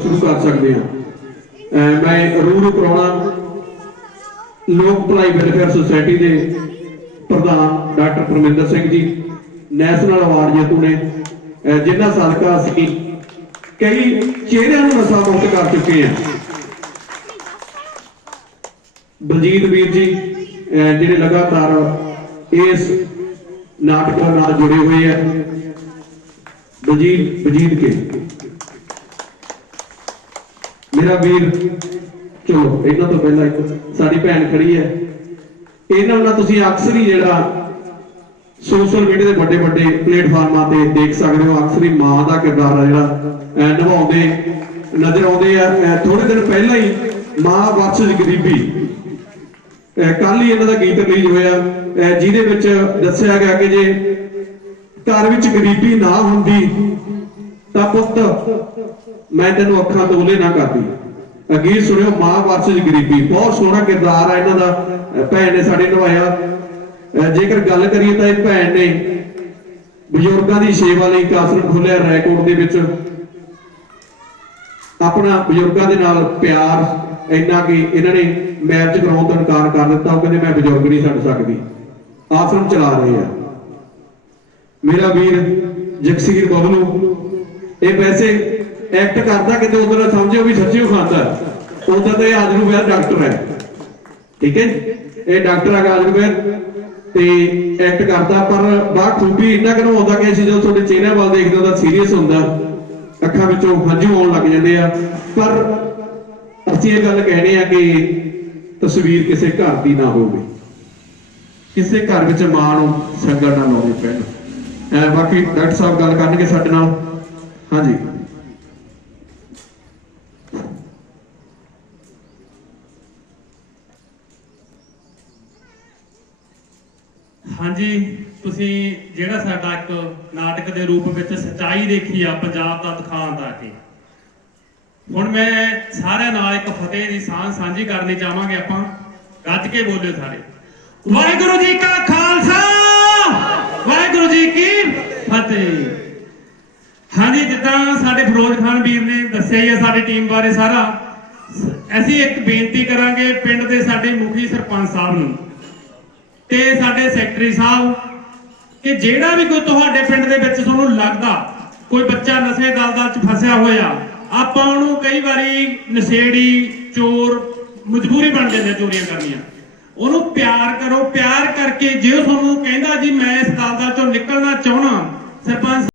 ਸ਼ੁਰੂ ਕਰ ਸਕਦੇ ਹਾਂ। ਮੈਂ ਰੂਰੂ ਕਰਾਉਣਾ। ਲੋਕ ਭਲਾਈ ਵੈਲਫੇਅਰ ਸੁਸਾਇਟੀ ਦੇ ਪ੍ਰਧਾਨ doctor Parminder Singh ji, national award ਜੇਤੂ ਨੇ। ਅਹ ਜਿਨ੍ਹਾਂ ਸਦਕਾ ਅਸੀਂ ਕਈ ਚਿਹਰਿਆਂ ਨੂੰ ਨਸ਼ਾ ਮੁਕਤ ਕਰ ਚੁੱਕੇ ਹਾਂ। ਬਲਜੀਤ ਵੀਰ ਜੀ ਜਿਹੜੇ ਲਗਾਤਾਰ ਇਸ ਨਾਟਕ ਨਾਲ ਜੁੜੇ ਹੋਏ ਆ। ਬਲਜੀਤ ਬਲਜੀਤ ਕੇ। ਮੇਰਾ ਵੀਰ, ਚਲੋ, ਇਹਨਾਂ ਤੋਂ ਪਹਿਲਾਂ ਇੱਕ ਸਾਡੀ ਭੈਣ ਖੜੀ ਹੈ। ਇਹਨਾਂ ਨਾਲ ਤੁਸੀਂ ਅਕਸਰ ਹੀ ਜਿਹੜਾ ਸੋਸ਼ਲ ਮੀਡੀਆ ਦੇ ਵੱਡੇ ਵੱਡੇ ਪਲੇਟਫਾਰਮਾਂ ਤੇ ਦੇਖ ਸਕਦੇ ਹੋ, ਅਕਸਰ ਹੀ ਮਾਂ ਦਾ ਕਿਰਦਾਰ ਆ ਜਿਹੜਾ ਨਿਭਾਉਂਦੇ, ਨਜ਼ਰ ਆਉਂਦੇ ਆ। ਥੋੜੇ ਦਿਨ ਪਹਿਲਾਂ ਹੀ ਮਾਂ ਵਰਸਸ ਗਰੀਬੀ। ਕੱਲ ਹੀ ਇਹਨਾਂ ਦਾ ਗੀਤ ਰਿਲੀਜ਼ ਹੋਇਆ। ਜਿਹਦੇ ਵਿੱਚ ਦੱਸਿਆ ਗਿਆ ਕਿ ਜੇ ਘਰ ਵਿੱਚ ਗਰੀਬੀ ਨਾ ਹੁੰਦੀ, ਤਾਂ ਪੁੱਤ ਮੈਂ ਤੈਨੂੰ ਅੱਖਾਂ ਤੋਂ ਓਲੇ ਨਾ ਕਰਦੀ। ਅਗੀਰ ਸੁਣਿਓ, ਮਾਂ ਵਰਸਸ ਗਰੀਬੀ। ਬਹੁਤ ਸੋਹਣਾ ਕਿਰਦਾਰ ਆ ਇਹਨਾਂ ਦਾ। ਭੈਣ ਨੇ ਸਾਡੇ ਨਿਭਾਇਆ। ਜੇਕਰ ਗੱਲ ਕਰੀਏ ਤਾਂ ਇਹ ਭੈਣ ਨੇ ਬਜ਼ੁਰਗਾਂ ਦੀ ਸੇਵਾ ਲਈ ਇੱਕ ਆਸਰਮ ਖੋਲਿਆ ਰੈਕੋਰਡ ਦੇ ਵਿੱਚ। ਆਪਣਾ ਬਜ਼ੁਰਗਾਂ ਦੇ ਨਾਲ ਪਿਆਰ, ਇੰਨਾ ਕਿ ਇਹਨਾਂ ਨੇ ਮੈਰਿਜ ਕਰਾਉਣ ਤੋਂ ਇਨਕਾਰ ਕਰ ਦਿੱਤਾ। ਉਹ ਕਹਿੰਦੇ, ਮੈਂ ਬਜ਼ੁਰਗ ਨਹੀਂ ਛੱਡ ਸਕਦੀ। ਆਸ਼ਰਮ ਚਲਾ ਰਹੇ ਆ। ਮੇਰਾ ਵੀਰ ਜਗਸੀਰ ਬਬਲੂ, ਇਹ ਵੈਸੇ ਐਕਟ ਕਰਦਾ, ਕਿਤੇ ਉਧਰ ਸਮਝਿਓ ਵੀ ਸੱਚੀ ਖਾਂਦਾ। ਉਧਰ ਤੇ ਆਜਰੂ ਡਾਕਟਰ ਹੈ। ਠੀਕ ਹੈ ਇਹ ਡਾਕਟਰ ਹੈਗਾ ਆਜਰੂ ਤੇ ਐਕਟ ਕਰਦਾ, ਪਰ ਬਾ ਖੂਬੀ ਇੰਨਾ ਕਿਨੂੰ ਆਉਂਦਾ ਕਿ ਅਸੀਂ ਜਦੋਂ ਤੁਹਾਡੇ ਚਿਹਰੇ ਵੱਲ ਦੇਖਦੇ ਹਾਂ ਸੀਰੀਅਸ ਹੁੰਦਾ। ਅੱਖਾਂ ਵਿੱਚੋਂ ਹੰਝੂ ਆਉਣ ਲੱਗ ਜਾਂਦੇ ਆ। ਪਰ ਅਸੀਂ ਇਹ ਗੱਲ ਕਹਿਣੇ ਆ ਕਿ ਤਸਵੀਰ ਕਿਸੇ ਘਰ ਦੀ ਨਾ ਹੋਵੇ। ਕਿਸੇ ਘਰ ਵਿੱਚ ਮਾਂ ਨੂੰ ਸੰਗਲ ਨਾ ਲਾਉਣੀ ਪੈਣ। ਬਾਕੀ ਡਾਕਟਰ ਸਾਹਿਬ ਗੱਲ ਕਰਨਗੇ ਸਾਡੇ ਨਾਲ। ਹਾਂਜੀ। ਹਾਂਜੀ, ਤੁਸੀਂ ਜਿਹੜਾ ਸਾਡਾ ਇੱਕ ਨਾਟਕ ਦੇ ਰੂਪ ਵਿੱਚ ਸਚਾਈ ਦੇਖੀ ਆ, ਪੰਜਾਬ ਦਾ ਦਿਖਾਉਣ ਦਾ ਕੇ। ਹੁਣ ਮੈਂ ਸਾਰਿਆਂ ਨਾਲ ਇੱਕ ਫਤਿਹ ਦੀ ਸਾਂਝ ਸਾਂਝੀ ਕਰਨੀ ਚਾਹਾਂਗੇ ਆਪਾਂ। ਗੱਜ ਕੇ ਬੋਲਿਓ ਸਾਰੇ। ਵਾਹਿਗੁਰੂ ਜੀ ਕਾ ਖਾਲਸਾ! ਵਾਹਿਗੁਰੂ ਜੀ ਕੀ ਫਤਿਹ! ਹਾਂਜੀ, ਜਿੱਦਾਂ ਸਾਡੇ ਫਿਰੋਜ਼ ਖਾਨ ਵੀਰ ਨੇ ਦੱਸਿਆ ਹੀ ਹੈ ਸਾਡੀ ਟੀਮ ਬਾਰੇ ਸਾਰਾ। ਅਸੀਂ ਇੱਕ ਬੇਨਤੀ ਕਰਾਂਗੇ ਪਿੰਡ ਦੇ ਸਾਡੇ ਮੁਖੀ ਸਰਪੰਚ ਸਾਹਿਬ ਨੂੰ। ਤੇ ਸਾਡੇ ਸੈਕਟਰੀ ਸਾਹਿਬ, ਕਿ ਜਿਹੜਾ ਵੀ ਕੋਈ ਤੁਹਾਡੇ ਪਿੰਡ ਦੇ ਵਿੱਚ ਤੁਹਾਨੂੰ ਲੱਗਦਾ ਕੋਈ ਬੱਚਾ ਨਸ਼ੇ ਦਲਦਲ ਚ ਫਸਿਆ ਹੋਇਆ, ਆਪਾਂ ਉਹਨੂੰ ਕਈ ਵਾਰੀ ਨਸ਼ੇੜੀ, ਚੋਰ, ਮਜਬੂਰੀ ਬਣ ਜਾਂਦੇ ਚੋਰੀਆਂ ਕਰਨੀਆਂ। ਉਹਨੂੰ ਪਿਆਰ ਕਰੋ, ਪਿਆਰ ਕਰਕੇ ਜੇ ਤੁਹਾਨੂੰ ਕਹਿੰਦਾ ਜੀ ਮੈਂ ਇਸ ਦਲਦਲ ਚੋਂ ਨਿਕਲਣਾ ਚਾਹਣਾ ਸਰਪੰਚ